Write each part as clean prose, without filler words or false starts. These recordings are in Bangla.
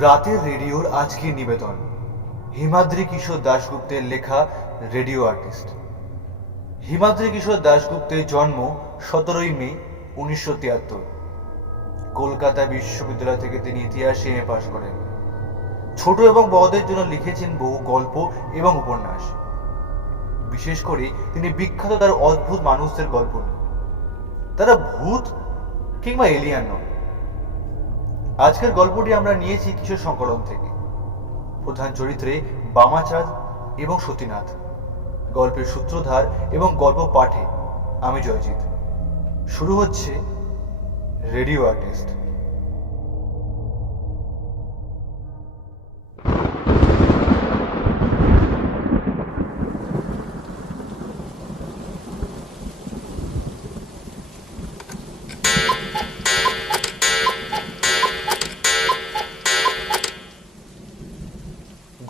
রাতের রেডিওর আজকের নিবেদন হিমাদ্রি কিশোর দাশগুপ্তের লেখা রেডিও আর্টিস্ট। হিমাদ্রি কিশোর দাশগুপ্তের জন্ম 17ই মে 1973। কলকাতা বিশ্ববিদ্যালয় থেকে তিনি ইতিহাসে এমএ পাশ করেন। ছোট এবং বড়দের জন্য লিখেছেন বহু গল্প এবং উপন্যাস। বিশেষ করে তিনি বিখ্যাত তার অদ্ভুত মানুষদের গল্প নিয়ে। তারা ভূত কিংবা এলিয়ান নয়। আজকের গল্পটি আমরা নিয়েছি কিশোর সংকলন থেকে। প্রধান চরিত্রে বামাচাঁদ এবং সতীনাথ, গল্পের সূত্রধার এবং গল্প পাঠে আমি জয়জিৎ। শুরু হচ্ছে রেডিও আর্টিস্ট।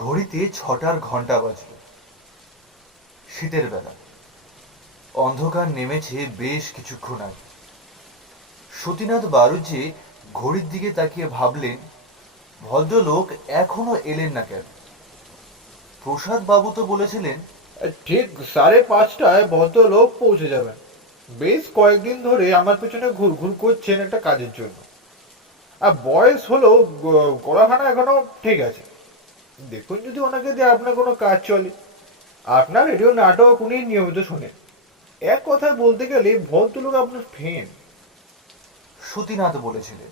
ঘড়িতে 6টার ঘন্টা বাজল। শীতের বেলা, অন্ধকার নেমেছে বেশ কিছুক্ষণ আগে। সতীনাথ বাড়ুজ্যে ঘড়ির দিকে তাকিয়ে ভাবলেন, ভদ্রলোক এখনো এলেন না কেন? প্রসাদ বাবু তো বলেছিলেন ঠিক 5:30টায় ভদ্রলোক পৌঁছে যাবেন। বেশ কয়েকদিন ধরে আমার পেছনে ঘুরঘুর করছেন একটা কাজের জন্য। আর বয়স হলেও গলাখানা এখনো ঠিক আছে। দেখুন যদি ওনাকে দিয়ে আপনার কোনো কাজ চলে। আপনার রেডিও নাটক উনি নিয়মিত শোনেন। এক কথায় বলতে গেলে ভদ্রলোক আপনার ফ্যান। সতীনাথ বলেছিলেন,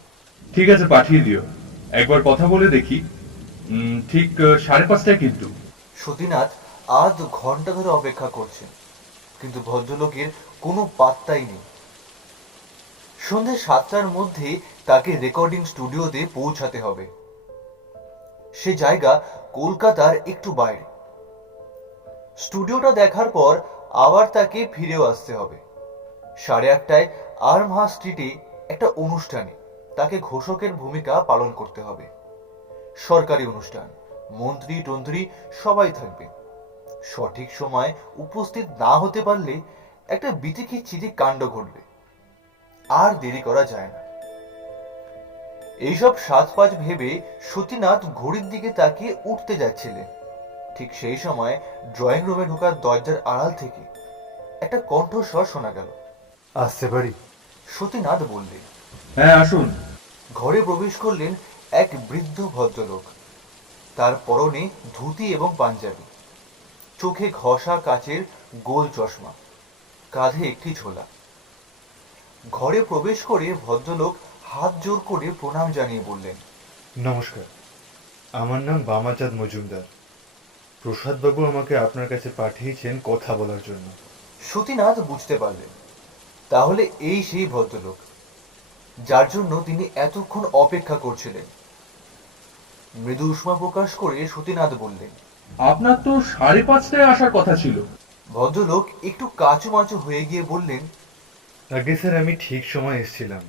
ঠিক আছে, পাঠিয়ে দিও। একবার কথা বলে দেখি। ঠিক 5:30টায় কিন্তু। সতীনাথ আধ ঘন্টা ধরে অপেক্ষা করছেন, কিন্তু ভদ্রলোকের কোনো পাত্তাই নেই। সন্ধ্যে 7টার মধ্যে তাকে রেকর্ডিং স্টুডিওতে পৌঁছাতে হবে। সে জায়গা কলকাতার একটু বাইরে। স্টুডিওটা দেখার পর আবার তাকে ফিরেও আসতে হবে। 8:30টায় আর্মহা স্ট্রিটে একটা অনুষ্ঠানে তাকে ঘোষকের ভূমিকা পালন করতে হবে। সরকারি অনুষ্ঠান, মন্ত্রী টন্ত্রী সবাই থাকবে। সঠিক সময় উপস্থিত না হতে পারলে একটা বিতিকিচ্ছিরি কাণ্ড ঘটবে। আর দেরি করা যায় না। এইসব 7-5 ভেবে সতীনাথ ঘড়ির দিকে তাকিয়ে উঠতে যাচ্ছিলেন। ঠিক সেই সময় ড্রয়িং রুমে ঢোকার দরজার আড়াল থেকে একটা কণ্ঠস্বর শোনা গেল। আসতে পারি? সতীনাথ বললেন। হ্যাঁ, আসুন। ঘরে প্রবেশ করলেন এক বৃদ্ধ ভদ্রলোক। তার পরনে ধুতি এবং পাঞ্জাবি, চোখে ঘষা কাচের গোল চশমা, কাঁধে একটি ঝোলা। ঘরে প্রবেশ করে ভদ্রলোক হাত জোর করে প্রণাম জানিয়ে বললেন, নমস্কার, আমার নাম বামাচাঁদ মজুমদার। প্রসাদবাবু আমাকে আপনার কাছে পাঠিয়েছেন কথা বলার জন্য। সতীনাথ বুঝতে পারলেন, তাহলে এই সেই ভদ্রলোক যার জন্য তিনি এতক্ষণ অপেক্ষা করছিলেন। মৃদু উষ্মা প্রকাশ করে সতীনাথ বললেন, আপনার তো 5:30টায় আসার কথা ছিল। ভদ্রলোক একটু কাঁচুমাচু হয়ে গিয়ে বললেন, আগে স্যার, আমি ঠিক সময় এসেছিলাম,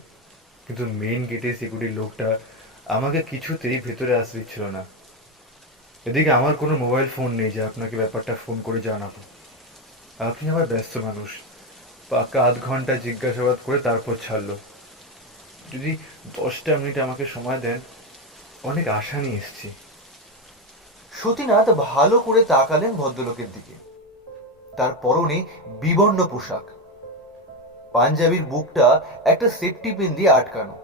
কিন্তু মেইন গেটে সিকিউরিটি লোকটা আমাকে কিছুতেই ভেতরে আসতে দিচ্ছিল না। এদিকে আমার কোনো মোবাইল ফোন নেই যে আপনাকে ব্যাপারটা ফোন করে জানাবো। আপনি আমার ব্যস্ত মানুষ, পাক্কা আধ ঘন্টা জিজ্ঞাসাবাদ করে তারপর ছাড়লো। যদি 10টা মিনিট আমাকে সময় দেন, অনেক আশা নিয়ে এসেছি। সতীনাথ ভালো করে তাকালেন ভদ্রলোকের দিকে। তার পরনে বিবর্ণ পোশাক, পাঞ্জাবির বুকটা একটা সেফটি পিন দিয়ে আটকানো,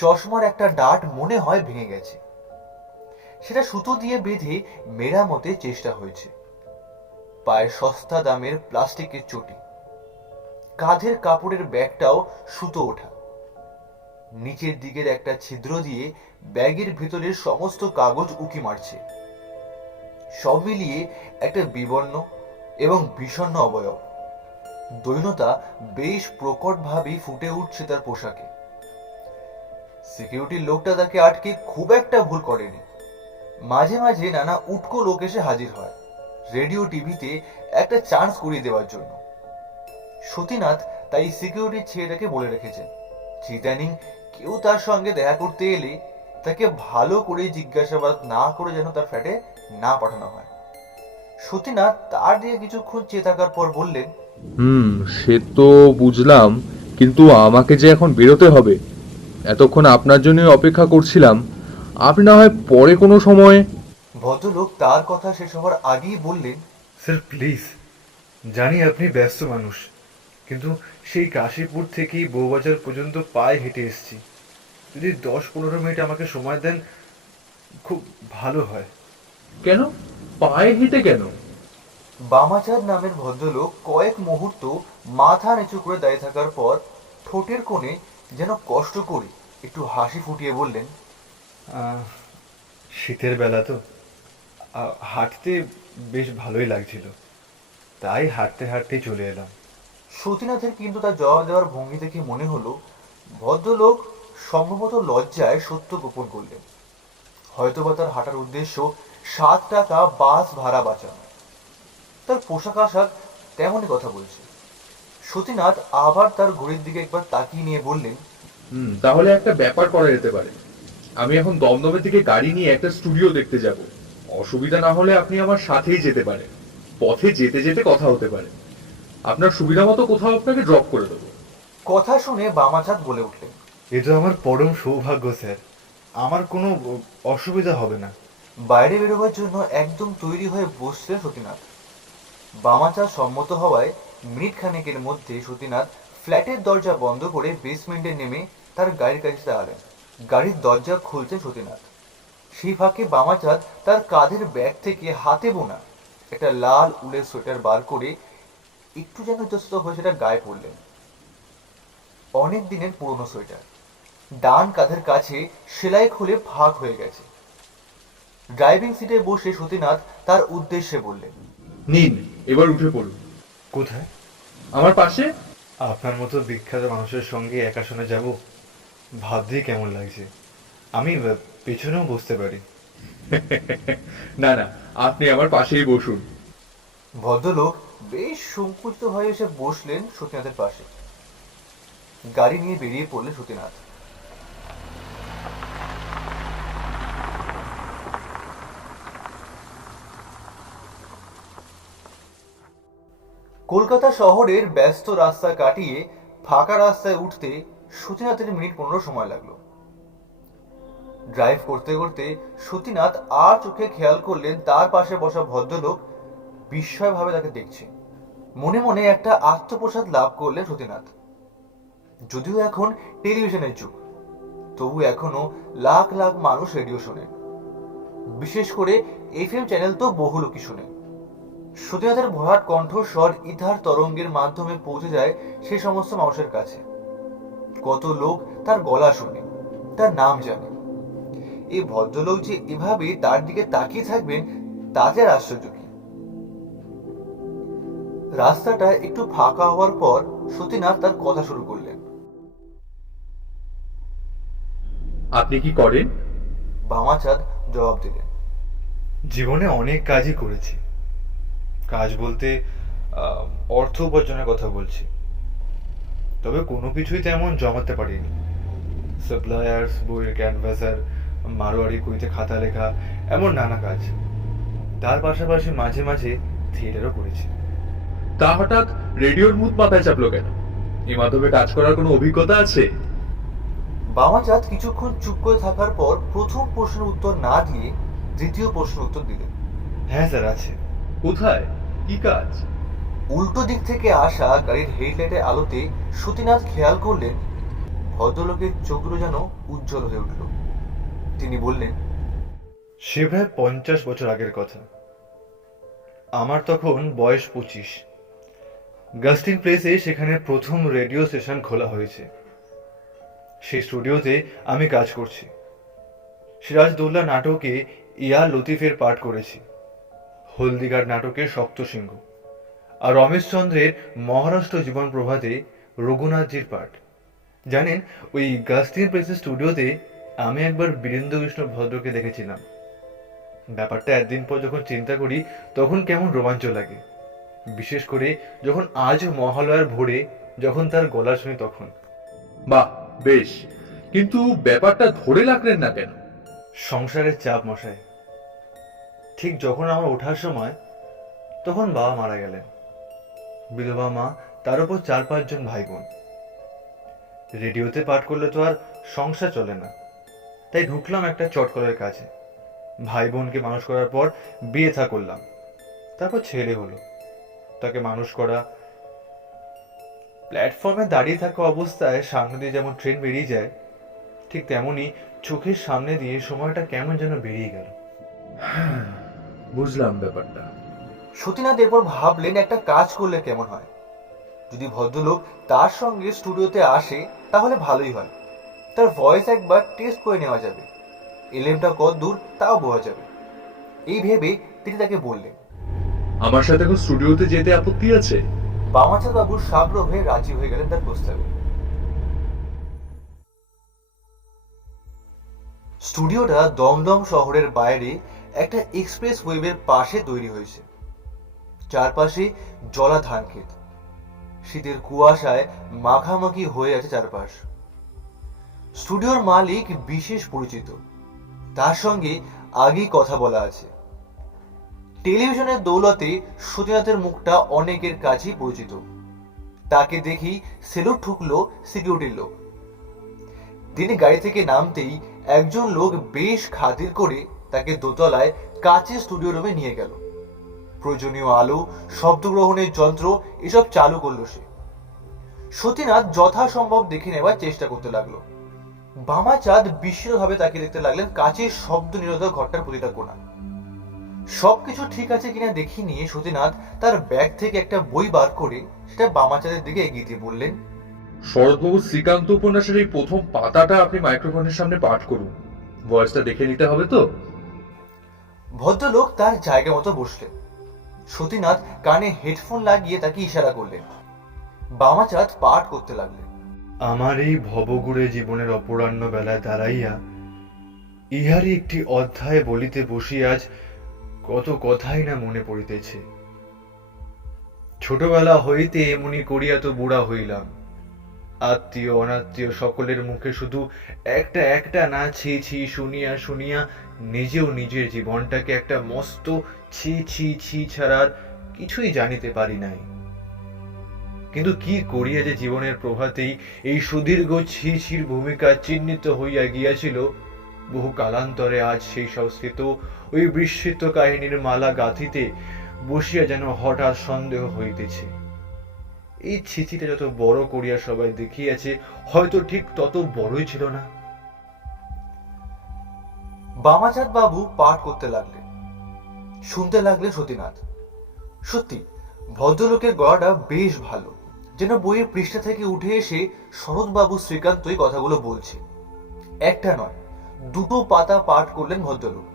চশমার একটা ডাট মনে হয় ভেঙে গেছে, সেটা সুতো দিয়ে বেঁধে মেরামতের চেষ্টা হয়েছে। পায়ে সস্তা দামের প্লাস্টিকের চটি, কাঁধের কাপড়ের ব্যাগটাও সুতো ওঠা। নিচের দিকের একটা ছিদ্র দিয়ে ব্যাগের ভিতরের সমস্ত কাগজ উকি মারছে। সব মিলিয়ে একটা বিবর্ণ এবং বিষণ্ণ অবয়ব। দৈন্যতা বেশ প্রকটভাবেই ফুটে উঠছে তার পোশাকে। সিকিউরিটির লোকটা তাকে আটকে খুব একটা ভুল করেনি। মাঝে মাঝে নানা উটকো লোক এসে হাজির হয় রেডিও টিভিতে একটা চান্স করিয়ে দেওয়ার জন্য। সতীনাথ তাই সিকিউরিটির ছেলেটাকে বলে রেখেছেন, ইদানিং কেউ তার সঙ্গে দেখা করতে এলে তাকে ভালো করে জিজ্ঞাসাবাদ না করে যেন তার ফ্ল্যাটে না পাঠানো হয়। সতীনাথ তার দিয়ে কিছুক্ষণ চেয়ে থাকার পর বললেন, সে তো বুঝলাম, কিন্তু আমাকে যে এখন বেরোতে হবে। এতক্ষণ আপনার জন্যই অপেক্ষা করছিলাম। আপনি না হয় পরে কোনো সময়। ভদ্রলোক তার কথা শেষ হওয়ার আগেই বললেন, স্যার প্লিজ, জানি আপনি ব্যস্ত মানুষ, কিন্তু সেই কাশীপুর থেকেই বউবাজার পর্যন্ত পায়ে হেঁটে এসেছি। যদি 10-15 মিনিট আমাকে সময় দেন খুব ভালো হয়। কেন? পায়ে হেঁটে কেন? বামাচাঁদ নামের ভদ্রলোক কয়েক মুহূর্ত মাথা নিচু করে দাঁড়িয়ে থাকার পর ঠোঁটের কোণে যেন কষ্ট করে একটু হাসি ফুটিয়ে বললেন, আহ, শীতের বেলা তো হাঁটতে বেশ ভালোই লাগছিল, তাই হাঁটতে হাঁটতেই চলে এলাম। সতীনাথের কিন্তু তার জবাব দেওয়ার ভঙ্গি দেখে মনে হলো ভদ্রলোক সম্ভবত লজ্জায় সত্য গোপন করলেন। হয়তোবা তার হাঁটার উদ্দেশ্য 7 টাকা বাস ভাড়া বাঁচানো। তার পোশাক আশাক তেমনই কথা বলছে। সতীনাথ আবার তার ঘড়ির দিকে একবার তাকিয়ে নিয়ে বললেন, তাহলে একটা ব্যাপার করা যেতে পারে। আমি এখন দমদমের থেকে গাড়ি নিয়ে একটা স্টুডিও দেখতে যাব। অসুবিধা না হলে আপনি আমার সাথেই যেতে পারেন। পথে যেতে যেতে কথা হতে পারে। আপনার সুবিধা মতো কোথাও আপনাকে ড্রপ করে দেবো। কথা শুনে বামাচাঁদ বলে উঠলেন, এ তো আমার পরম সৌভাগ্য স্যার, আমার কোনো অসুবিধা হবে না। বাইরে বেরোবার জন্য একদম তৈরি হয়ে বসলেন সতীনাথ। বামাচাঁদ সম্মত হওয়ায় মিনিট খানেকের মধ্যে সতীনাথ ফ্ল্যাটের দরজা বন্ধ করে বেসমেন্টে নেমে তার গাড়ির কাছে দাঁড়ালেন। গাড়ির দরজা খুলছেন সতীনাথ। সেই ফাঁকে বামাচাঁদ তার কাঁধের ব্যাগ থেকে হাতে বোনা একটা লাল উলের সোয়েটার বার করে একটু যেন ইতস্তত হয়ে সেটা গায়ে পড়লেন। অনেক দিনের পুরনো সোয়েটার, ডান কাঁধের কাছে সেলাই খুলে ফাঁক হয়ে গেছে। ড্রাইভিং সিটে বসে সতীনাথ তার উদ্দেশ্যে বললেন, নিন, এবার উঠে পড়ুন। কোথায়? আমার পাশে। আপনার মতো বিখ্যাত মানুষের সঙ্গে একা শুনে যাব, ভাবতেই কেমন লাগছে। আমি পেছনেও বসতে পারি। না না, আপনি আমার পাশেই বসুন। ভদ্রলোক বেশ সংকুচিত হয়ে এসে বসলেন সতীনাথের পাশে। গাড়ি নিয়ে বেরিয়ে পড়লেন সতীনাথ। কলকাতা শহরের ব্যস্ত রাস্তা কাটিয়ে ফাঁকা রাস্তায় উঠতে সতীনাথের মিনিট 15 সময় লাগলো। ড্রাইভ করতে করতে সতীনাথ আর চোখে খেয়াল করলেন তার পাশে বসা ভদ্রলোক বিস্ময়ভাবে তাকে দেখছে। মনে মনে একটা আত্মপ্রসাদ লাভ করলেন সতীনাথ। যদিও এখন টেলিভিশনের যুগ, তবু এখনো লাখ লাখ মানুষ রেডিও শোনেন। বিশেষ করে এফএম চ্যানেল তো বহু লোকই শোনে। সতীনাথের ভরাট কণ্ঠস্বর ইথার তরঙ্গের মাধ্যমে পৌঁছে যায় সে সমস্ত মানুষের কাছে। কত লোক তার গলা শোনে, তার নাম জানে। এই ভদ্রলোক যে এভাবে তার দিকে তাকিয়ে থাকবেন তাতে আর আশ্চর্য কি। রাস্তাটা একটু ফাঁকা হওয়ার পর সতীনাথ তার কথা শুরু করলেন। আপনি কি করেন? বামাচাঁদ জবাব দিলেন, জীবনে অনেক কাজই করেছি। কাজ বলতে অর্থ উপার্জনের কথা বলছি, তবে কোনো কিছুই তেমন জমাতে পারিনি। সাপ্লায়ার্স, বইয়ের ক্যানভাসার, মারোয়ারি কইতে খাতা লেখা, এমন নানা কাজ। তার পাশাপাশি মাঝে মাঝে থিয়েটারও করেছি। তা হঠাৎ রেডিওর ভূত মাথায় চাপলো কেন? এই মাধ্যমে কাজ করার কোনো অভিজ্ঞতা আছে? বামাচাঁদ কিছুক্ষণ চুপ করে থাকার পর প্রথম প্রশ্নের উত্তর না দিয়ে দ্বিতীয় প্রশ্নের উত্তর দিলেন। হ্যাঁ স্যার, আছে। কোথায়? কি কাজ? উল্টো দিক থেকে আসা গাড়ির হেডলাইটের আলোতে সতীনাথ খেয়াল করলেন ভদ্রলোকের চোখগুলো যেন উজ্জ্বল হয়ে উঠল। তিনি বললেন, সে প্রায় 50 বছর আগের কথা। আমার তখন বয়স 25। গাস্টিন প্লেসে সেখানে প্রথম রেডিও স্টেশন খোলা হয়েছে। সেই স্টুডিওতে আমি কাজ করছি। সিরাজদৌল্লা নাটকে ইয়া লতিফের পাঠ করেছি, হলদিঘাট নাটকে সপ্তসিংহ, আর রমেশচন্দ্রের মহারাষ্ট্র জীবন প্রভাতে রঘুনাথজির পাঠ। জানেন, ওই গাস্টিন প্লেসের স্টুডিওতে আমি একবার বীরেন্দ্র কৃষ্ণ ভদ্রকে দেখেছিলাম। ব্যাপারটা একদিন পর যখন চিন্তা করি তখন কেমন রোমাঞ্চ লাগে, বিশেষ করে যখন আজ মহালয়ার ভোরে যখন তার গলা শুনি তখন। বাহ, বেশ, কিন্তু ব্যাপারটা ধরে রাখলেন না কেন? সংসারের চাপ মশাই। ঠিক যখন আমার ওঠার সময় তখন বাবা মারা গেলেন। বিধবা মা, তার উপর 4-5 জন ভাই বোন। রেডিওতে পাঠ করলে তো আর সংসার চলে না। তাই ঢুকলাম একটা চটকলের কাজে। ভাই বোনকে মানুষ করার পর বিয়ে থা করলাম, তারপর ছেলে হলো, তাকে মানুষ করা। প্ল্যাটফর্মে দাঁড়িয়ে থাকা অবস্থায় সামনে দিয়ে যেমন ট্রেন বেরিয়ে যায়, ঠিক তেমনই চোখের সামনে দিয়ে সময়টা কেমন যেন বেরিয়ে গেল। বুঝলাম ব্যাপারটা। সতীনাথ এরপর ভাবলেন একটা কাজ করলে কেমন হয়। যদি ভদ্রলোক তার সঙ্গে স্টুডিওতে আসে তাহলে ভালোই হয়। তার ভয়েস একবার টেস্ট করে নেওয়া যাবে, এলএমটা কত দূর তাও বোঝা যাবে। এই ভেবে তিনি তাকে বললেন। আমার সাথে এখন স্টুডিওতে যেতে আপত্তি আছে? বামাচাঁদ বাবু সাগ্র হয়ে রাজি হয়ে গেলেন তার প্রস্তাবে। স্টুডিওটা দমদম শহরের বাইরে একটা এক্সপ্রেস ওয়েবের পাশে তৈরি হয়েছে। চারপাশে জলাধার ক্ষেত, শীতের কুয়াশায় মাখামাখি হয়ে আছে চারপাশ। স্টুডিওর মালিক বিশেষ পরিচিত, তার সঙ্গে আগেই কথা বলা আছে। টেলিভিশনের দৌলতে সতীনাথের মুখটা অনেকের কাছেই পরিচিত। তাকে দেখি সেলুট ঠুকলো সিকিউরিটির লোক। তিনি গাড়ি থেকে নামতেই একজন লোক বেশ খাতির করে তাকে দোতলায় কাচের স্টুডিও রুমে নিয়ে গেল। প্রয়োজনীয় আলো, শব্দগ্রহণের যন্ত্র এসব চালু করলো সে। সতীনাথ যথাসম্ভব দেখে নেবার চেষ্টা করতে লাগলো। বামাচাঁদ বিস্মিতভাবে তাকে দেখতে লাগলেন কাচের শব্দ নিরোধক ঘরটার প্রতিটা কোণা। সবকিছু ঠিক আছে কিনা দেখে নিয়ে সতীনাথ তার ব্যাগ থেকে একটা বই বার করে সেটা বামাচাঁদের দিকে এগিয়ে দিয়ে বললেন, শরৎবাবু শ্রীকান্ত উপন্যাসের এই প্রথম পাতাটা আপনি মাইক্রোফোনের সামনে পাঠ করুন। ভয়েসটা দেখে নিতে হবে তো? ভদ্রলোক তার জায়গা মতো বসলেন। সতীনাথ কানে হেডফোন লাগিয়ে তাকে ইশারা করলেন। বামাচাঁদ পাঠ করতে লাগলেন। আমার এই ভবগুড়ে জীবনের অপরাহ্ন বেলায় দাঁড়াইয়া ইহারই একটি অধ্যায় বলিতে বসি আজ কত কথাই না মনে পড়িতেছে। ছোটবেলা হইতে এমনি করিয়া তো বুড়া হইলাম। আত্মীয় অনাত্মীয় সকলের মুখে শুধু একটা একটা না ছি ছি শুনিয়া শুনিয়া নিজেও নিজের জীবনটাকে একটা মস্ত ছি ছি ছি ছাড়ার কিছুই জানিতে পারি নাই। কিন্তু কি করিয়া যে জীবনের প্রভাতেই এই সুদীর্ঘ ছি ছির ভূমিকা চিহ্নিত হইয়া গিয়াছিল, বহু কালান্তরে আজ সেই সব স্মৃত ওই বিস্মৃত কাহিনীর মালা গাঁথিতে বসিয়া যেন হঠাৎ সন্দেহ হইতেছে। এই ছিচিটা যত বড় করিয়া সবাই দেখিয়াছে, হয়তো ঠিক তত বড়ই ছিল না। বামাচাঁদ বাবু পাঠ করতে লাগলেন, শুনতে লাগলেন সতীনাথ। সত্যি ভদ্রলোকের গলাটা বেশ ভালো, যেন বইয়ের পৃষ্ঠা থেকে উঠে এসে শরৎবাবু শ্রীকান্তই কথাগুলো বলছে। একটা নয়, দুটো পাতা পাঠ করলেন ভদ্রলোক,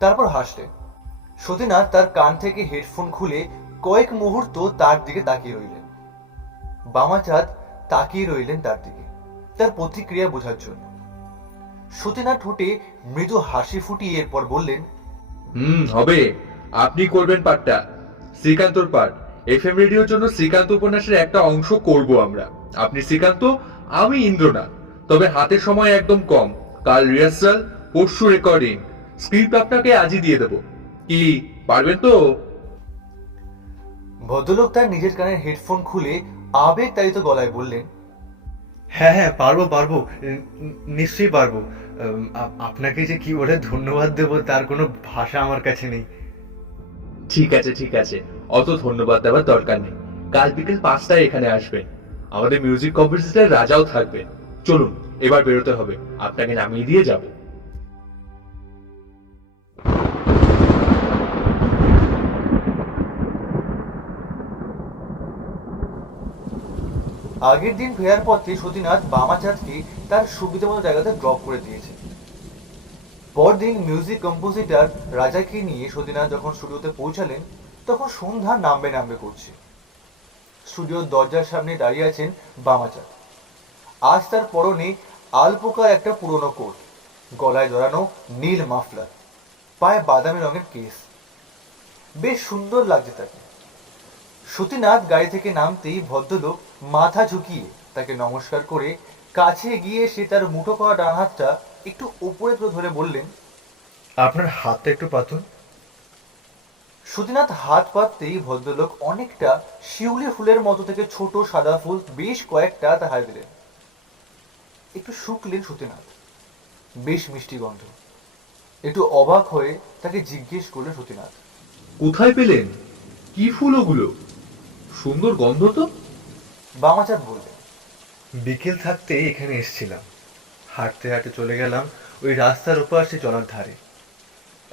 তারপর হাসলেন। সতীনাথ তার কান থেকে হেডফোন খুলে কয়েক মুহূর্ত তার দিকে তাকিয়ে রইলেন। বামাচাঁদ তাকিয়ে রইলেন তার দিকে, তার প্রতিক্রিয়া বোঝার জন্য। সতীনাথ ঠোঁটে মৃদু হাসি ফুটিয়ে এরপর বললেন, হবে। আপনি করবেন পাঠটা, শ্রীকান্তর পাঠ। এফএম রেডিওর জন্য শ্রীকান্ত উপন্যাসের একটা অংশ করব আমরা। আপনি শ্রীকান্ত, আমি ইন্দ্রনাথ। তবে হাতে সময় একদম কম। কাল রিহার্সাল, পরশু রেকর্ডিং। স্ক্রিপ্ট আপনাকে আজই দিয়ে দেব। কি পারবেন তো? ভদ্রলোক তার নিজের কানের হেডফোন খুলে আবেগ তাড়িত গলায় বললেন, হ্যাঁ হ্যাঁ, পারবো পারবো, নিশ্চয়ই পারবো। আপনাকে যে কি বলে ধন্যবাদ দেব তার কোনো ভাষা আমার কাছে নেই। ঠিক আছে ঠিক আছে, অত ধন্যবাদ দেওয়ার দরকার নেই। কাল বিকেল 5টায় এখানে আসবেন। আমাদের মিউজিক কম্পোজিটর রাজাও থাকবেন। চলুন এবার বেরোতে হবে, আপনাকে নামিয়ে দিয়ে যাব। আগের দিন ফেরার পথে সতীনাথ বামাচাঁদকে তার সুবিধা মতো জায়গাতে ড্রপ করে দিয়েছে। পরদিন মিউজিক কম্পোজিটর রাজাকে নিয়ে সতীনাথ যখন স্টুডিওতে পৌঁছালেন, তখন সন্ধ্যা নামবে নামবে করছে। স্টুডিওর দরজার সামনে দাঁড়িয়ে আছেন বামাচাঁদ। আজ তার পরনে আলপোকার একটা পুরনো কোট, গলায় জড়ানো নীল মাফলার, পায়ে বাদামি রঙের কেস। বেশ সুন্দর লাগছে তাকে। সতীনাথ গাড়ি থেকে নামতেই ভদ্রলোক মাথা ঝুঁকিয়ে তাকে নমস্কার করে কাছে গিয়ে সে তার মুঠো করা ডান হাতটা একটু উপরে তুলে ধরে বললেন, আপনার হাতটা একটু পাতুন। সতীনাথ হাত পাততেই ভদ্রলোক অনেকটা শিউলি ফুলের মতো থেকে ছোট সাদা ফুল বেশ কয়েকটা তার হাতে দিলেন। একটু শুকলেন সতীনাথ। বেশ মিষ্টি গন্ধ। একটু অবাক হয়ে তাকে জিজ্ঞেস করলেন সতীনাথ। কোথায় পেলেন? কি ফুল ওগুলো? সুন্দর গন্ধ তো। বামাচাঁদ বললেন, বিকেল থাকতে এখানে এসেছিলাম, হাঁটতে হাঁটতে চলে গেলাম ওই রাস্তার ওপার সে জলার ধারে।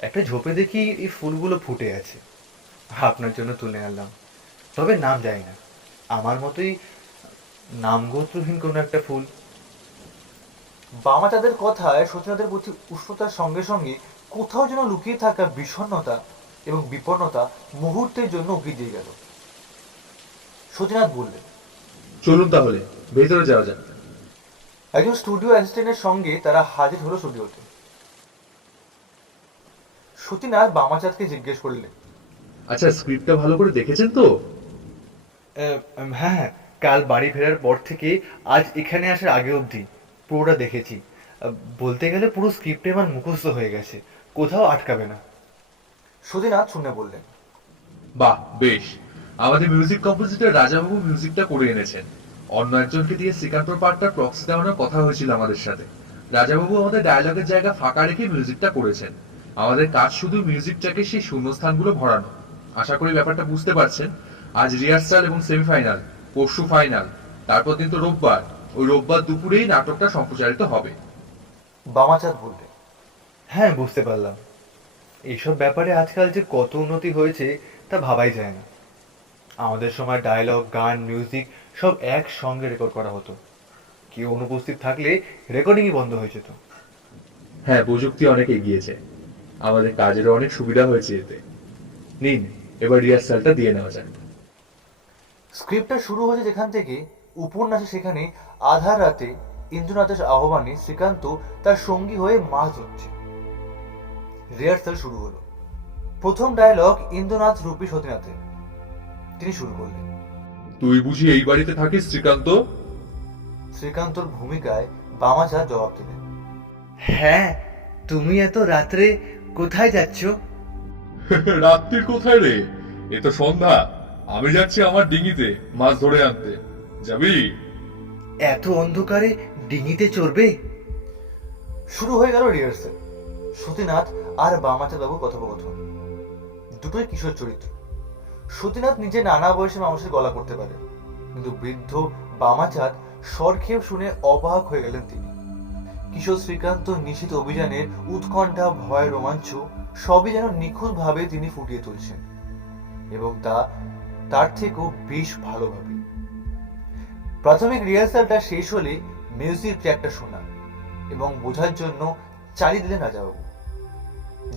একটা ঝোপে দেখি এই ফুলগুলো ফুটে আছে, আপনার জন্য তুলে আনলাম। তবে নাম জানি না, আমার মতোই নামগোত্রহীন কোনো একটা ফুল। বামাচাঁদের কথায় সতীনাথের প্রতি উষ্ণতার সঙ্গে সঙ্গে কোথাও যেন লুকিয়ে থাকা বিষণ্ণতা এবং বিপন্নতা মুহূর্তের জন্য উকি দিয়ে গেল। সতীনাথ বললেন, চলুন তাহলে ভেতরে যাওয়া যাক। একজন স্টুডিও অ্যাসিস্ট্যান্টের সঙ্গে তারা হাজির হলো স্টুডিওতে। সতীনাথ বামাচাঁদকে জিজ্ঞেস করলেন, আচ্ছা, স্ক্রিপ্টটা ভালো করে দেখেছেন তো? হ্যাঁ হ্যাঁ, কাল বাড়ি ফেরার পর থেকে আজ এখানে আসার আগে অবধি পুরোটা দেখেছি। বলতে গেলে পুরো স্ক্রিপ্টে আমার মুখস্থ হয়ে গেছে, কোথাও আটকাবে না। সতীনাথ শুনে বললেন, বাহ, বেশ। আমাদের মিউজিক কম্পোজিটর রাজাবাবু মিউজিকটা করে এনেছেন। অন্য একজনকে দিয়ে শ্রীকান্তর পার্টটা প্রক্সি দেওয়ানোর কথা হয়েছিল আমাদের সাথে। রাজাবাবু আমাদের ডায়লগের জায়গা ফাঁকা রেখে মিউজিকটা করেছেন। আমাদের কাজ শুধু মিউজিকটাকে সেই শূন্যস্থানগুলো ভরানো। আশা করি ব্যাপারটা বুঝতে পারছেন। আজ রিহার্সাল এবং সেমিফাইনাল, পরশু ফাইনাল, তারপর দিন তো রোববার। ওই রোববার দুপুরেই নাটকটা সম্প্রচারিত হবে। বামাচাঁদ বললেন, হ্যাঁ, বুঝতে পারলাম। এইসব ব্যাপারে আজকাল যে কত উন্নতি হয়েছে তা ভাবাই যায় না। আমাদের সময় ডায়লগ, গান, মিউজিক সব একসঙ্গে রেকর্ড করা হতো। কেউ অনুপস্থিত থাকলে রেকর্ডিংই বন্ধ হয়ে যেত। হ্যাঁ, প্রযুক্তি অনেক এগিয়েছে, আমাদের কাজেরও অনেক সুবিধা হয়েছে এতে। নিন, এবার রিহার্সালটা দিয়ে নেওয়া যাক। স্ক্রিপ্টটা শুরু হয়েছে যেখান থেকে, উপন্যাসে সেখানে আধার রাতে ইন্দ্রনাথের আহ্বানে শ্রীকান্ত তার সঙ্গী হয়ে মাছ ধরছে। রিহার্সাল শুরু হলো। প্রথম ডায়লগ ইন্দ্রনাথ রূপী সতীনাথের। তিনি শুরু করলেন, তুই বুঝি এই বাড়িতে থাকিস শ্রীকান্ত? শ্রীকান্তর ভূমিকায় বামাচাঁদ জবাব দিলেন, হ্যাঁ, তুমি এত রাত্রে কোথায় যাচ্ছ? রাত্রির কোথায় রে? এ তো সন্ধ্যা। আমি যাচ্ছি আমার ডিঙিতে মাছ ধরে আনতে। যাবি? এত অন্ধকারে ডিঙিতে চড়বে? শুরু হয়ে গেল রিহার্সাল। সতীনাথ আর বামাচাঁদ বাবুর কথোপকথন। দুটোই কিশোর চরিত্র। সতীনাথ নিজে নানা বয়সের মানুষের গলা করতে পারে, কিন্তু বৃদ্ধ বামাচাঁদ স্বরক্ষেপ শুনে অবাক হয়ে গেলেন তিনি। কিশোর শ্রীকান্ত নিশীথ অভিযানের উৎকণ্ঠা, ভয়, রোমাঞ্চ সবই যেন নিখুঁত ভাবে তিনি ফুটিয়ে তুলছেন, এবং তার থেকেও বেশ ভালোভাবে। প্রাথমিক রিহার্সালটা শেষ হলে মিউজিক ট্র্যাকটা শোনা এবং বোঝার জন্য চালিয়ে দিলেন রাজাবাবু।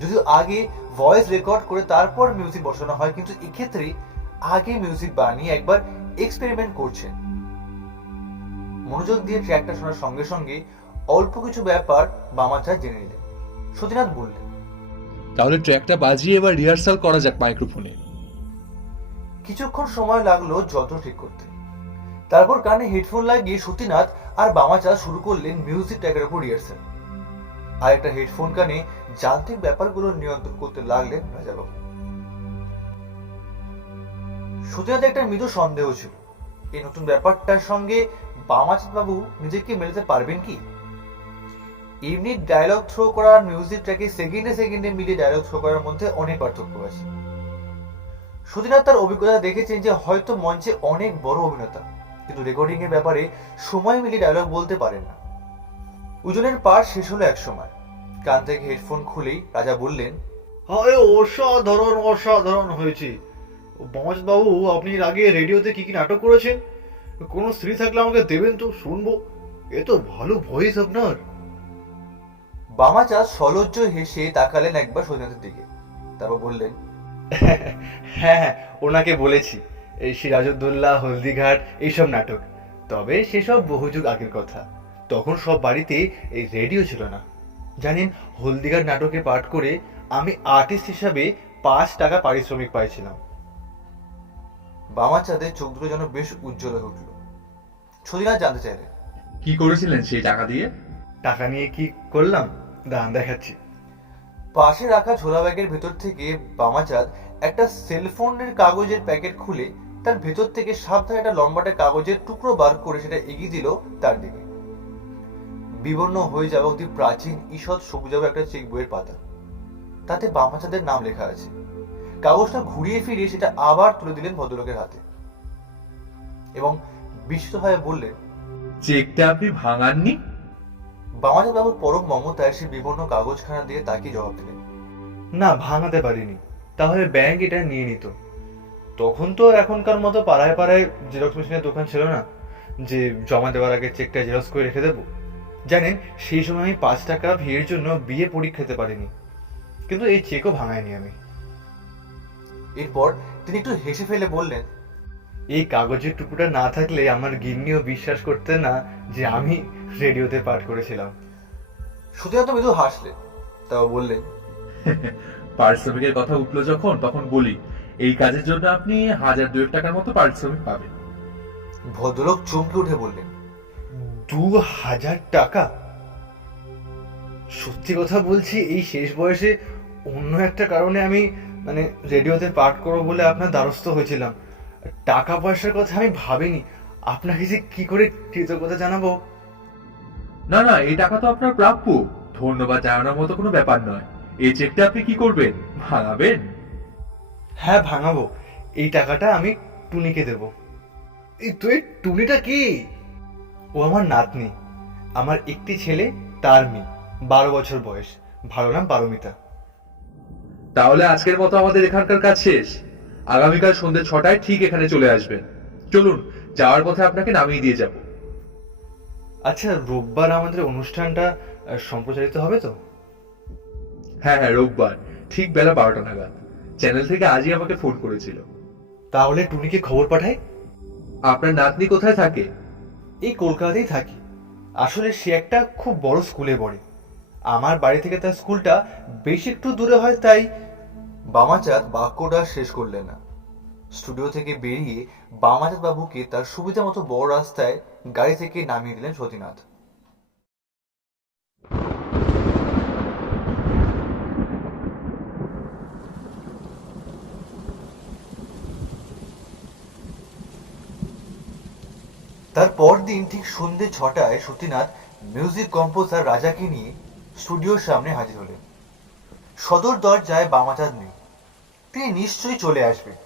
যদিও আগে ভয়েস রেকর্ড করে তারপর মিউজিক বসানো হয়, কিন্তু এক্ষেত্রে আগে মিউজিক বানিয়ে একবার এক্সপেরিমেন্ট করছেন। মনোযোগ দিয়ে ট্র্যাকটা শোনার সঙ্গে সঙ্গে অল্প কিছু ব্যাপার বামাচাঁদ জেনে নিলেন। সতীনাথ বললেন, তাহলে ট্র্যাকটা বাজিয়ে এবার রিহার্সাল করা যাক মাইক্রোফোনে। কিছুক্ষণ সময় লাগলো যন্ত্র ঠিক করতে। তারপর কানে হেডফোন লাগিয়ে সতীনাথ আর বামাচাঁদ শুরু করলেন মিউজিক ট্র্যাকের উপর রিহার্সাল। আর একটা হেডফোন কানে যান্ত্রিক ব্যাপারগুলো নিয়ন্ত্রণ করতে লাগলেন রাজাবাবু। সতীনাথের একটা মৃদু সন্দেহ ছিল, এই নতুন ব্যাপারটার সঙ্গে বামাচাঁদ বাবু নিজেকে মেলাতে পারবেন কি। এমনি ডায়লগ থ্রো করার মিউজিক ট্র্যাকে সেকেন্ডে সেকেন্ডে মিলিয়ে ডায়লগ থ্রো করার মধ্যে অনেক পার্থক্য আছে। সতীনাথ তার অভিজ্ঞতা দেখেছেন যে হয়তো মঞ্চে অনেক বড় অভিনেতা, কিন্তু রেকর্ডিং এর ব্যাপারে সময় মিলিয়ে ডায়লগ বলতে পারেন না। উজনের পাঠ শেষ হলো এক সময়। কান থেকে হেডফোন খুলেই রাজা বললেন, হয় অসাধারণ অসাধারণ হয়েছে। বামাচাঁদ বাবু, আপনি এর আগে রেডিওতে কি কি নাটক করেছেন? কোনো স্ত্রী থাকলে আমাকে দেবেন তো, শুনবো। এ তো ভালো ভয়েস আপনার। বামাচাঁদ সলজ্জ হেসে তাকালেন একবার সতীনাথের দিকে, তারপর বললেন, হ্যাঁ, ওনাকে বলেছি এই সিরাজউদ্দৌলা, হলদিঘাট এইসব নাটক। তবে সেসব বহু যুগ আগের কথা। তখন সব বাড়িতে এই রেডিও ছিল না। জানেন, হলদিঘাট নাটকে পাঠ করে আমি আর্টিস্ট হিসাবে 5 টাকা পারিশ্রমিক পাইছিলাম। বামাচাঁদের চোখ দুটো যেন বেশ উজ্জ্বল হয়ে উঠল। সতীনাথ জানতে চাইলেন, কি করেছিলেন সেই টাকা দিয়ে? টাকা নিয়ে কি করলাম দান দেখাচ্ছি। পাশে রাখা ঝোলা ব্যাগের ভেতর থেকে বামাচাঁদ একটা সেলফোনের কাগজের প্যাকেট খুলে তার ভেতর থেকে সাবধানে একটা লম্বাটে কাগজের টুকরো বার করে সেটা এগিয়ে দিল তার দিকে। বিবর্ণ হয়ে যাওয়া অতি প্রাচীন ঈষৎ সবুজাভ একটা চেক বইয়ের পাতা। তাতে বামাচাঁদের নাম লেখা আছে। কাগজটা ঘুরিয়ে ফিরিয়ে সেটা আবার তুলে দিলেন ভদ্রলোকের হাতে এবং বিস্মিতভাবে বললেন, চেকটা আপনি ভাঙাননি? বামাচাঁদ বাবুর পরম মমতায় সে বিবর্ণ কাগজখানা দিয়ে তাকিয়ে জবাব দিলেন, না, ভাঙাতে পারিনি। তাহলে ব্যাংক এটা নিয়ে নিত। তখন তো এখনকার মতো পাড়ায় পাড়ায় জেরক্স মেশিনের দোকান ছিল না যে জমা দেওয়ার আগে চেকটা জেরক্স করে রেখে দেবো। জানেন, সেই সময় আমি 5 টাকা ভিড়ের জন্য বিয়ে পরীক্ষা দিতে পারিনি, কিন্তু এই চেকও ভাঙাইনি আমি। এরপর তিনি একটু হেসে ফেলে বললেন, এই কাগজের টুকুটা না থাকলে আমার গিন্নিও বিশ্বাস করতেন না যে আমি রেডিওতে পাঠ করেছিলাম। সুতিনাথ মৃদু হাসলেন, তাও বললেন, পারিশ্রমিকের কথা উঠলো যখন, তখন বলি এই কাজের জন্য আপনি 1000-2000 টাকার মতো পারিশ্রমিক পাবেন। ভদ্রলোক চমকে উঠে বললেন, 2000 টাকা? সত্যি কথা বলছি, এই শেষ বয়সে অন্য একটা কারণে আমি রেডিওতে পাঠ করবো বলে আপনার দ্বারস্থ হয়েছিলাম। টাকা পয়সার কথা আমি ভাবিনি। আপনাকে যে কি করে কৃতজ্ঞতা জানাবো। না না, এই টাকা তো আপনার প্রাপ্য। ধন্যবাদ জানানোর মতো কোনো ব্যাপার নয়। এই চেকটা আপনি কি করবেন, ভাঙাবেন? হ্যাঁ, ভাঙাবো। এই টাকাটা আমি টুনিকে দেব। এই তুই, টুনিটা কি? ও আমার নাতনি। আমার একটি ছেলে, তার মেয়ে, 12 বছর বয়স। ভালো নাম পারমিতা। তাহলে আজকের মতো আমাদের এখানকার কাজ শেষ। আগামীকাল সন্ধ্যে 6টায় ঠিক এখানে চলে আসবেন। চলুন, যাওয়ার পথে আপনাকে নামিয়ে দিয়ে যাব। আচ্ছা, রোববার আমাদের অনুষ্ঠানটা সম্প্রচারিত হবে তো? হ্যাঁ হ্যাঁ, রোববার ঠিক বেলা 12টা নাগাদ। চ্যানেল থেকে আজই আমাকে ফোন করেছিল। তাহলে টুনিকে খবর পাঠাই। আপনার নাতনি কোথায় থাকে? এই কলকাতাতেই থাকি। আসলে সে একটা খুব বড় স্কুলে পড়ে। আমার বাড়ি থেকে তার স্কুলটা বেশ একটু দূরে হয়, তাই। বামাচাঁদ বাক্যটা শেষ করলেন না। স্টুডিও থেকে বেরিয়ে বামাচাঁদ বাবুকে তার সুবিধা মতো বড় রাস্তায় গাড়ি থেকে নামিয়ে দিলেন সতীনাথ। তার পরদিন ঠিক সন্ধ্যে 6টায় সতীনাথ মিউজিক কম্পোজার রাজাকে নিয়ে স্টুডিওর সামনে হাজির হলেন। সদর দরজায় বামাচাঁদ নেই। তিনি নিশ্চয়ই চলে আসবেন।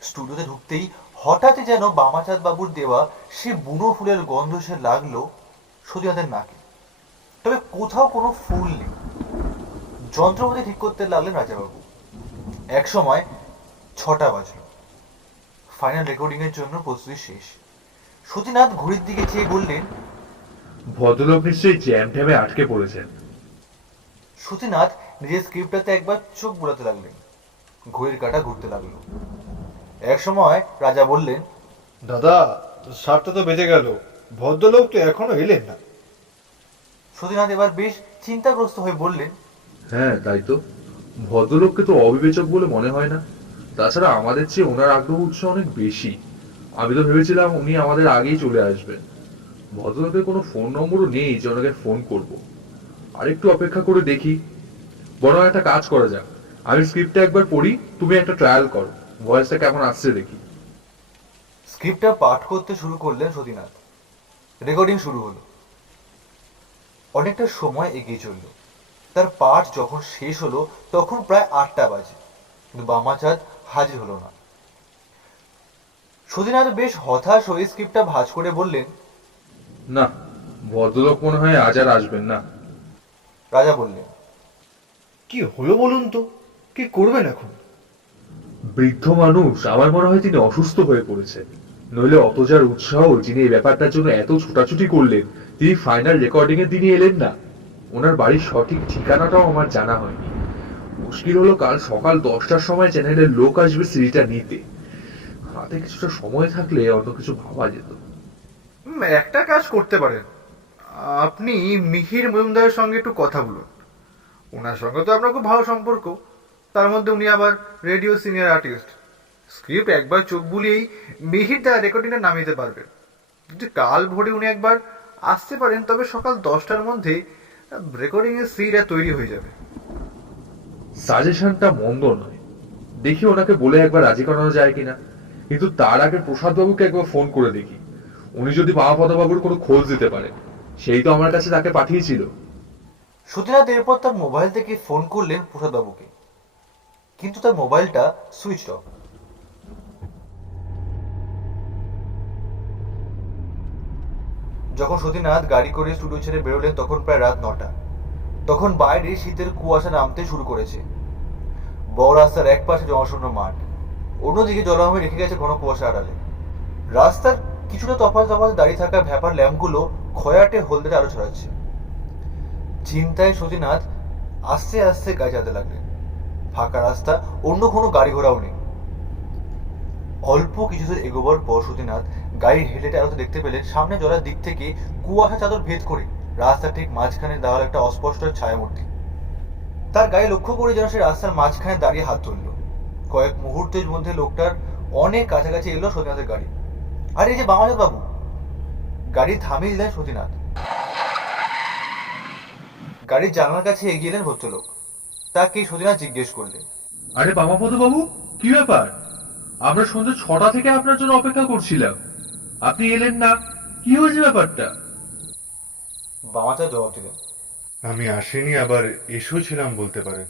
স্টুডিওতে ঢুকতেই হঠাৎই যেন বামাচাঁদ বাবুর দেওয়া সে বুনো ফুলের গন্ধ সে লাগলো সতীনাথের নাকে। তবে কোথাও কোনো ফুল নেই। যন্ত্রপাতি ঠিক করতে লাগলেন রাজাবাবু। এক সময় 6টা বাজলো। ফাইনাল রেকর্ডিং এর জন্য প্রস্তুতি শেষ। সতীনাথ ঘড়ির দিকে চেয়ে বললেন, ভদ্রলোক নিশ্চয়ই জ্যাম ট্যামে আটকে পড়েছেন। সতীনাথ নিজের স্ক্রিপ্টটাতে একবার চোখ বোলাতে লাগলেন। ঘড়ির কাঁটা ঘুরতে লাগলো। এক সময় রাজা বললেন, দাদা, 7টা তো বেজে গেল, ভদ্রলোক তো এখনো এলেন না। সতীনাথ এবার বেশ চিন্তাগ্রস্ত হয়ে বললেন, হ্যাঁ তাই তো, ভদ্রলোককে তো অবিবেচক বলে মনে হয় না। তাছাড়া আমাদের চেয়ে ওনার আগ্রহ উৎসাহ অনেক বেশি। আমি তো ভেবেছিলাম উনি আমাদের আগেই চলে আসবেন। ভদ্রলোকের কোনো ফোন নম্বরও নেই যে ওনাকে ফোন করব। আর একটু অপেক্ষা করে দেখি। বরং একটা কাজ করা যাক, আমি স্ক্রিপ্টটা একবার পড়ি, তুমি একটা ট্রায়াল করো, ভয়েসটা কেমন আসছে দেখি। স্ক্রিপ্টটা পাঠ করতে শুরু করলেন সতীনাথ। রেকর্ডিং শুরু হলো। অনেকটা সময় এগিয়ে চলল। তার পাঠ যখন শেষ হলো তখন প্রায় 8টা বাজে, কিন্তু বামাচাঁদ হাজির হলো না। সতীনাথ বেশ হতাশ হয়ে স্ক্রিপ্টটা ভাঁজ করে বললেন, না, ভদ্রলোক মনে হয় আজ আর আসবেন না। রাজা বললেন, কি হলো বলুন তো? কি করবেন এখন? বৃদ্ধ মানুষ, আমার মনে হয় তিনি অসুস্থ হয়ে পড়েছেন। নইলে অত যার উৎসাহ, যিনি এই ব্যাপারটার জন্য এত ছোটাছুটি করলেন, তিনি ফাইনাল রেকর্ডিং এর দিনই এলেন না। ওনার বাড়ির সঠিক ঠিকানাটাও আমার জানা হয়নি। মুশকিল হলো কাল সকাল 10টার সময় চ্যানেলের লোক আসবে সিডিটা নিতে। হাতে কিছুটা সময় থাকলে অন্য কিছু ভাবা যেত। একটা কাজ করতে পারেন। আপনি মিহির মজুমদারের সঙ্গে একটু কথা বলুন। ওনার সঙ্গে তো আপনার খুব ভালো সম্পর্ক। তার মধ্যে উনি আবার রেডিও সিনিয়র আর্টিস্ট। স্ক্রিপ্ট একবার চোখ বুলিয়েই মিহির দ্বারা রেকর্ডিংটা নামিয়ে দিতে পারবেন। যদি কাল ভোরে উনি একবার আসতে পারেন, তবে সকাল 10টার মধ্যে রেকর্ডিংয়ের সিডিটা তৈরি হয়ে যাবে। সাজেশনটা মন্দ নয়। দেখি ওনাকে বলে একবার রাজি করানো যায় কিনা। কিন্তু তার আগে প্রসাদ বাবুকে একবার ফোন করে দেখি। উনি যদি মহাপদ বাবুর কোনো খোঁজ দিতে পারেন। সেই তো আমার কাছে তাকে পাঠিয়েছিল। সতীনাথ এরপর তার মোবাইল থেকে ফোন করলেন প্রসাদবাবুকে, কিন্তু তার মোবাইলটা সুইচ অফ। যখন সতীনাথ গাড়ি করে স্টুডিও ছেড়ে বেরোলেন তখন প্রায় রাত 9টা। তখন বাইরে শীতের কুয়াশা নামতে শুরু করেছে। বড় রাস্তার এক পাশে জনশূন্য মাঠ, অন্যদিকে জলাভূমি রেখে গেছে ঘন কুয়াশা আড়ালে। রাস্তার কিছুটা তফাতে দাঁড়িয়ে থাকা ভ্যাপার ল্যাম্পগুলো খয়াটে হলদে আলো ছড়াচ্ছে। চিন্তায় সতীনাথ আস্তে আস্তে গাড়ি চালাতে লাগলেন। ফাঁকা রাস্তা, অন্য কোনো গাড়ি ঘোড়াও নেই। অল্প কিছু দূর এগোবার পর সতীনাথ গাড়ির হেডলাইট আলোতে দেখতে পেলেন সামনে জলার দিক থেকে কুয়াশা চাদর ভেদ করে রাস্তার ঠিক মাঝখানে দেওয়ার একটা অস্পষ্ট ছায়ামূর্তি। তার গায়ে লক্ষ্য করে যেন সে রাস্তার মাঝখানে দাঁড়িয়ে হাত তুলল। কয়েক মুহূর্তের মধ্যে লোকটার অনেক কাছাকাছি এলো সতীনাথের গাড়ি। আর এই যে বামাজাত বাবু! গাড়ি থামিয়ে দিলেন সতীনাথ। গাড়ির জানালার কাছে এগিয়ে এলেন ভদ্রলোক। তাকে সতীনাথ জিজ্ঞেস করলেন, আরে বামাপদ বাবু, কি ব্যাপার? আমরা সন্ধ্যে 6টা থেকে আপনার জন্য অপেক্ষা করছিলাম, আপনি এলেন না, কি হয়েছে ব্যাপারটা? বামাচাঁদ জবাব দিলেন, আমি আসিনি, আবার এসেছিলাম বলতে পারেন।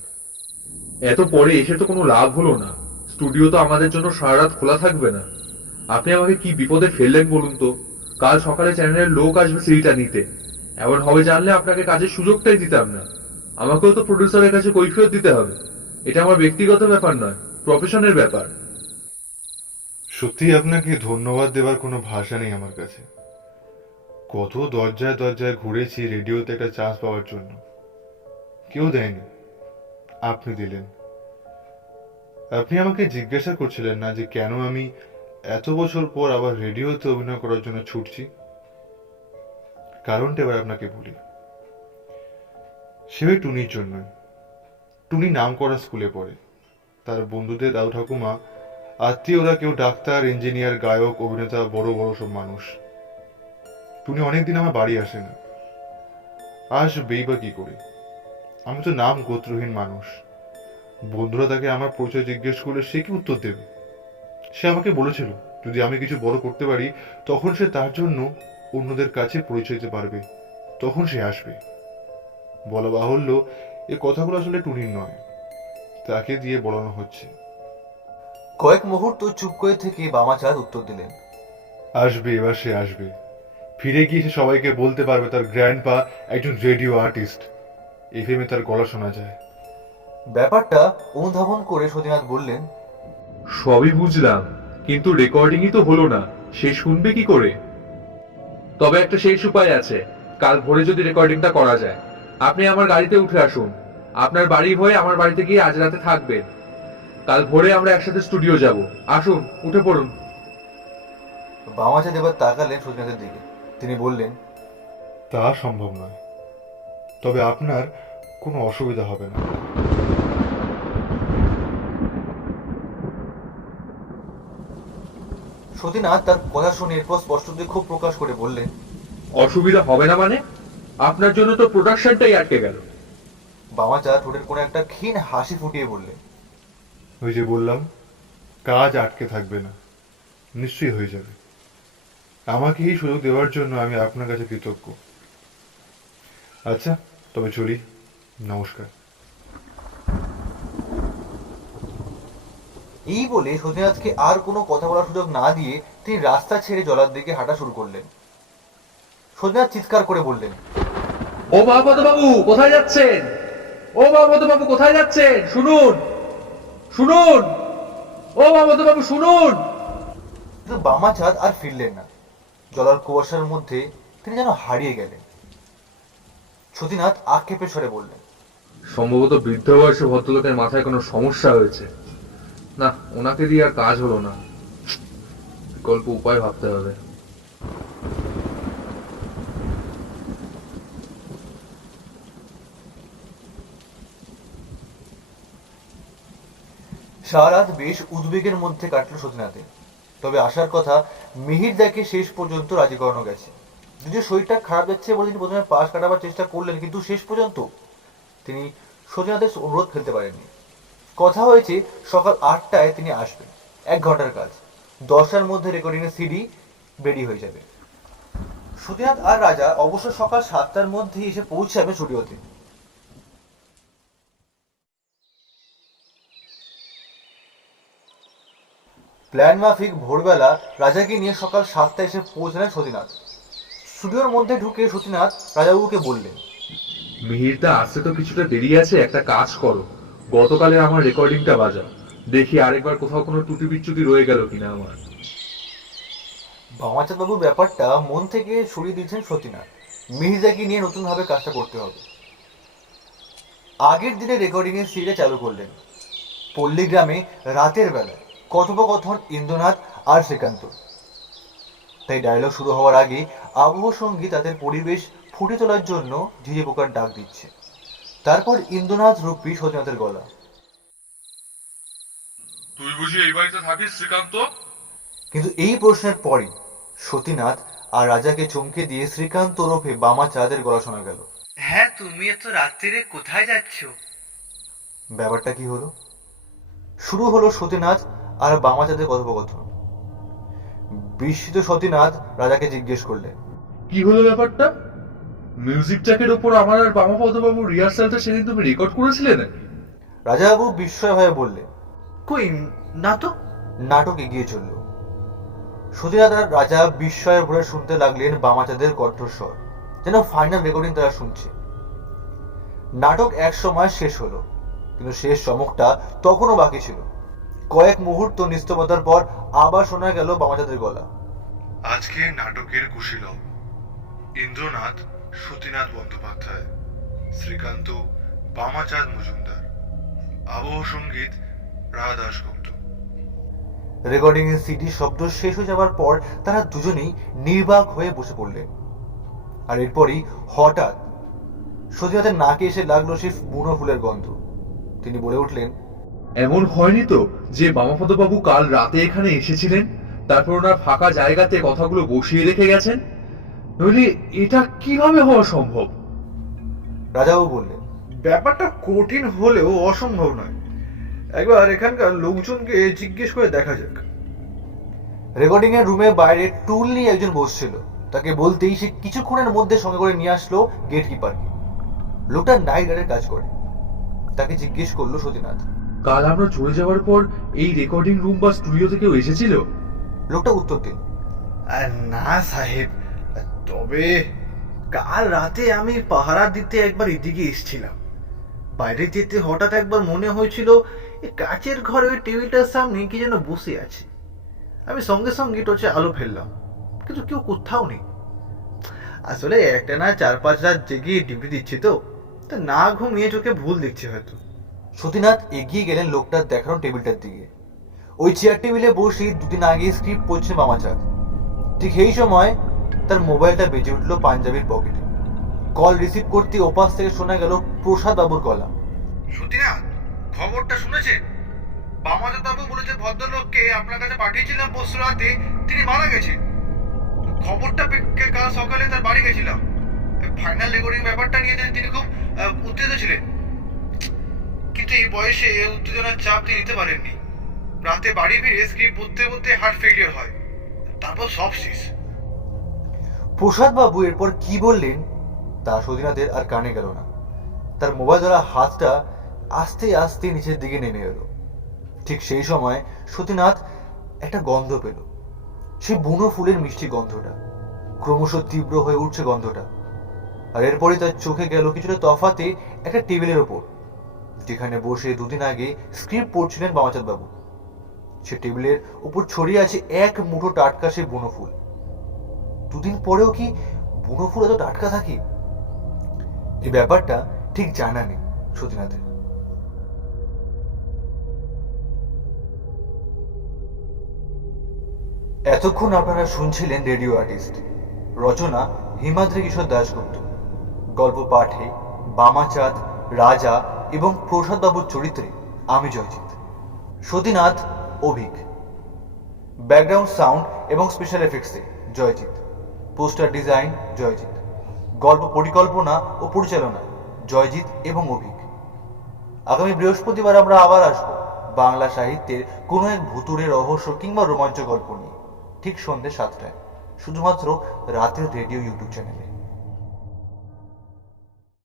এত পরে এসে তো কোনো লাভ হলো না। স্টুডিও তো আমাদের জন্য সারা রাত খোলা থাকবে না। আপনি আমাকে কি বিপদে ফেললেন বলুন তো? কাল সকালে চ্যানেলের লোক আসবে সিডিটা নিতে। এমন হবে জানলে আপনাকে কাজের সুযোগটাই দিতাম না। আমাকেও তো প্রডিউসারের কাছে কৈফিয়ত দিতে হবে। এটা আমার ব্যক্তিগত ব্যাপার নয়, প্রফেশনের ব্যাপার। সত্যি আপনাকে ধন্যবাদ দেওয়ার কোনো ভাষা নেই আমার কাছে। কত দরজায় দরজায় ঘুরেছি রেডিওতে একটা চান্স পাওয়ার জন্য, কেউ দেয়নি, আপনি দিলেন। আপনি আমাকে জিজ্ঞাসা করছিলেন না যে কেন আমি এত বছর পর আবার রেডিওতে অভিনয় করার জন্য ছুটছি? কারণটা এবার আপনাকে বলি। সে টুনির জন্যই। টুনি নাম করা স্কুলে পড়ে। তার বন্ধুদের দাদু ঠাকুমা, আত্মীয়রা কেউ ডাক্তার, ইঞ্জিনিয়ার, গায়ক, অভিনেতা, বড় বড় সব মানুষ। টুনি অনেকদিন আমার বাড়ি আসে না। আসবেই বা কি করে? আমি তো নাম গোত্রহীন মানুষ। বন্ধুরা তাকে আমার পরিচয় জিজ্ঞেস করলে সে কি উত্তর দেবে? সে আমাকে বলেছিল যদি আমি কিছু বড় করতে পারি তখন সে তার জন্য অন্যদের কাছে পরিচয় দিতে পারবে, তখন সে আসবে। বলা বাহুল্য, এ কথাগুলো আসলে টুনির নয়, তাকে দিয়ে বলানো হচ্ছে। কয়েক মুহূর্ত চুপ করে থেকে বামাচাঁদ উত্তর দিলেন, আসবে, এবার সে আসবে। ফিরে গিয়ে সে সবাইকে বলতে পারবে তার গ্র্যান্ডপা একজন রেডিও আর্টিস্ট। এফএমে তার গলা শোনা যায়। ব্যাপারটা অনুধাবন করে সতীনাথ বললেন, সবই বুঝলাম, কিন্তু রেকর্ডিংই তো হলো না, সে শুনবে কি করে? তবে একটা শেষ উপায় আছে। কাল ভোরে যদি রেকর্ডিংটা করা যায়, আপনি আমার গাড়িতে উঠে আসুন। আপনার বাড়ি হয়ে আমার বাড়িতে গিয়ে আজ রাতে থাকবেন। কাল ভোরে আমরা একসাথে স্টুডিও যাব। আসুন, উঠে পড়ুন। বামাচাঁদ এবার তাকালেন সতীনাথের দিকে। তিনি বললেন, তা সম্ভব নয়, তবে আপনার কোনো অসুবিধা হবে না। সতীনাথ তার কথা শুনে এরপর স্পষ্ট দুঃখ প্রকাশ করে বললেন, অসুবিধা হবে না মানে? আপনার জন্য তো প্রোডাকশনটাই আটকে গেল। বামাচাঁদ ঠোঁটের কোনো একটা ক্ষীণ হাসি ফুটিয়ে বললেন, ওই যে বললাম, কাজ আটকে থাকবে না, নিশ্চয়ই হয়ে যাবে। আমাকে এই সুযোগ দেওয়ার জন্য আমি আপনার কাছে কৃতজ্ঞ। আচ্ছা, তবে চলি, নমস্কার। এই বলে সতীনাথকে আর কোনো কথা বলার সুযোগ না দিয়ে তিনি রাস্তা ছেড়ে জলার দিকে হাঁটা শুরু করলেন। সতীনাথ চিৎকার করে বললেন, ও বাবু বাবু, কোথায় যাচ্ছেন? ও বাবু বাবু, কোথায় যাচ্ছেন? শুনুন, শুনুন, ও বাবু বাবু, শুনুন। কিন্তু বামাচাঁদ আর ফিরলেন না। জলার কুয়াশার মধ্যে তিনি যেন হারিয়ে গেলেন। সতীনাথ আক্ষেপে স্বরে বললেন, সম্ভবত বৃদ্ধ বয়সে ভদ্রলোকের মাথায় কোনো সমস্যা হয়েছে। না, ওনাকে দিয়ে আর কাজ হলো না, বিকল্প উপায় ভাবতে হবে। সারা রাত বেশ উদ্বেগের মধ্যে কাটল সতীনাথের। তবে আসার কথা মিহিরদাকে শেষ পর্যন্ত রাজি করানো গেছে। যদিও শরীরটা খারাপ যাচ্ছে বলে তিনি প্রথমে পাশ কাটাবার চেষ্টা করলেন, কিন্তু শেষ পর্যন্ত তিনি সতীনাথের অনুরোধ ফেলতে পারেননি। কথা হয়েছে সকাল 8টায় তিনি আসবেন। 1 ঘন্টার কাজ, 10টার মধ্যে রেকর্ডিংয়ের সিডি রেডি হয়ে যাবে। সতীনাথ আর রাজা অবশ্য সকাল 7টার মধ্যেই এসে পৌঁছাবে স্টুডিওতে। প্ল্যান মাফিক ভোরবেলা রাজাকে নিয়ে সকাল 7টায় এসে পৌঁছালেন সতীনাথ। স্টুডিওর মধ্যে ঢুকে সতীনাথ রাজাবাবুকে বললেন, মিহিরদা, আসতে তো কিছুটা দেরি আছে, একটা কাজ করো, গতকালে আমার রেকর্ডিংটা বাজাও, দেখি আরেকবার কোথাও কোনো ত্রুটি বিচ্যুতি রয়ে গেল কিনা আমার। বামাচাঁদ বাবুর ব্যাপারটা মন থেকে সরিয়ে দিয়েছেন সতীনাথ। মিহিরদাকে নিয়ে নতুনভাবে কাজটা করতে হবে। আগের দিনে রেকর্ডিং এর সিডিটা চালু করলেন। পল্লীগ্রামে রাতের বেলায় কথোপকথন ইন্দ্রনাথ আর শ্রীকান্ত। তাই ডায়লগ শুরু হওয়ার আগে আবহ সঙ্গীত তাদের পরিবেশ ফুটে তোলার জন্য ঝিঝি পোকার ডাক দিচ্ছে। তারপর ইন্দ্রনাথ রূপী সতীনাথের গলা। তুই বুঝি এই বাড়িতে থাকিস শ্রীকান্ত? কিন্তু এই প্রশ্নের পরই সতীনাথ আর রাজাকে চমকে দিয়ে শ্রীকান্ত ওরফে বামাচাঁদের গলা শোনা গেল। হ্যাঁ, তুমি এত রাত্রিরে কোথায় যাচ্ছ? ব্যাপারটা কি হলো? শুরু হলো সতীনাথ আর বামাচাঁদের কথোপকথন। বিস্মিত সতীনাথ রাজাকে জিজ্ঞেস করলেন, কি হলো ব্যাপারটা? মিউজিক ট্র্যাকের ওপর আমার আর বামাপদবাবুর রিহার্সালটা সেদিন তুমি রেকর্ড করেছিলে নাকি? রাজাবাবু বিস্ময় হয়ে বললেন, কই, না তো। নাটক এগিয়ে চলল। সতীনাথ আর রাজা বিস্ময়ে ভরে শুনতে লাগলেন বামাচাঁদের কণ্ঠস্বর, যেন ফাইনাল রেকর্ডিং তারা শুনছে। নাটক এক সময় শেষ হলো, কিন্তু শেষ চমকটা তখনও বাকি ছিল। কয়েক মুহূর্ত নিস্তব্ধতার পর আবার শোনা গেল বামাচাঁদের গলা। আজকে নাটকের কুশীলব ইন্দ্রনাথ সতীনাথ বন্দ্যোপাধ্যায়, শ্রীকান্ত বামাচাঁদ মজুমদার, আবহ সঙ্গীত রাধা দাশগুপ্ত। রেকর্ডিং এর সিডি শব্দ শেষ হয়ে যাওয়ার পর তারা দুজনেই নির্বাক হয়ে বসে পড়লেন। আর এরপরই হঠাৎ সতীনাথের নাকে এসে লাগলো সেই বুনো ফুলের গন্ধ। তিনি বলে উঠলেন, এমন হয়নি তো যে বামাপদবাবু কাল রাতে এখানে এসেছিলেন, তারপর ওনার ফাঁকা জায়গাতে কথাগুলো বসিয়ে রেখে গেছেন? নইলে এটা কিভাবে হওয়া সম্ভব? রাজাবাবু বললেন, ব্যাপারটা কঠিন হলেও অসম্ভব নয়। একবার এখানকার লোকজনকে জিজ্ঞেস করে দেখা যাক। রেকর্ডিং এর রুমের বাইরে টুল নিয়ে একজন বসছিল। তাকে বলতেই সে কিছুক্ষণের মধ্যে সঙ্গে করে নিয়ে আসলো গেট কিপারকে। লোকটা নাইট গার্ডের কাজ করে। তাকে জিজ্ঞেস করলো সতীনাথ। কাল আমরা চলে যাওয়ার পর এই রেকর্ডিং রুম বা স্টুডিওতে কেউ এসেছিল? লোকটা উত্তর দিল, না সাহেব, তবে কাল রাতে আমি পাহারা দিতে একবার এদিকে এসেছিলাম। বাইরে যেতে হঠাৎ একবার মনে হয়েছিল এই কাচের ঘরে ওই টেবিলটার সামনে কি যেন বসে আছে। আমি সঙ্গে সঙ্গে টর্চে আলো ফেললাম, কিন্তু কেউ কোথাও নেই। আসলে একটা না 4-5 রাত জেগে ডিউটি দিচ্ছি তো, তা না ঘুমিয়ে চোখে ভুল দেখছি হয়তো। সতীনাথ এগিয়ে গেলেন লোকটার দেখানো টেবিলটার দিকে। ওই চেয়ার টেবিলে বসে দুদিন আগে স্ক্রিপ্ট পড়ছে বামাচাঁদ। ঠিক এই সময় তার মোবাইলটা বেজে উঠলো পাঞ্জাবির পকেটে। কল রিসিভ করতে ওপাশ থেকে শোনা গেল প্রসাদ বাবুর গলা। সতীনাথ, খবরটা শুনেছেন? বামাচাঁদ বাবু বলেছে ভদ্রলোককে আপনার কাছে পাঠিয়েছিলাম পরশু রাতে, তিনি মারা গেছেন। খবরটা পেয়ে কাল সকালে তার বাড়ি গেছিলাম। ফাইনাল রেকর্ডিং ব্যাপারটা নিয়ে তিনি খুব উত্তেজিত ছিলেন, কিন্তু এই বয়সে উত্তেজনার চাপ তিনি নিতে পারেননি। রাতে বাড়ি ফিরে স্ক্রিপ্ট পড়তে পড়তে হার্ট ফেলিয়ার হয়, তারপর সব শেষ। প্রসাদ বাবু এরপর কি বললেন তা সতীনাথের আর কানে গেল না। তার মোবাইল ধরা হাতটা আস্তে আস্তে নিচের দিকে নেমে এলো। ঠিক সেই সময় সতীনাথ একটা গন্ধ পেল। সে বুনো ফুলের মিষ্টি গন্ধটা। ক্রমশ তীব্র হয়ে উঠছে গন্ধটা। আর এরপরে তার চোখে গেল কিছুটা তফাতে একটা টেবিলের ওপর, যেখানে বসে দুদিন আগে স্ক্রিপ্ট পড়ছিলেন বামাচাঁদ বাবু। সে টেবিলের উপর ছড়িয়ে আছে এক মুঠো টাটকা সে বুনো ফুল। দুদিন পরেও কি বুনো ফুল এত টাটকা থাকে? এই ব্যাপারটা ঠিক জানা নেই সতীনাথের। এতক্ষণ আপনারা শুনছিলেন রেডিও আর্টিস্ট। রচনা হিমাদ্রি কিশোর দাশগুপ্ত। গল্প পাঠে বামাচাঁদ, রাজা এবং প্রসাদ বাবুর চরিত্রে আমি জয়জিৎ, সতীনাথ অভিক। ব্যাকগ্রাউন্ড সাউন্ড এবং স্পেশাল এফেক্টসে জয়জিৎ। Poster design Joyjit. গল্প পরিকল্পনা ও পরিচালনা জয়জিৎ এবং অভিক। আগামী বৃহস্পতিবার আমরা আবার আসবো বাংলা সাহিত্যের কোনো এক ভুতুড়ে রহস্য কিংবা রোমাঞ্চ গল্প নিয়ে, ঠিক সন্ধ্যে 7টায়। শুধুমাত্র রাতের রেডিও ইউটিউব চ্যানেলে।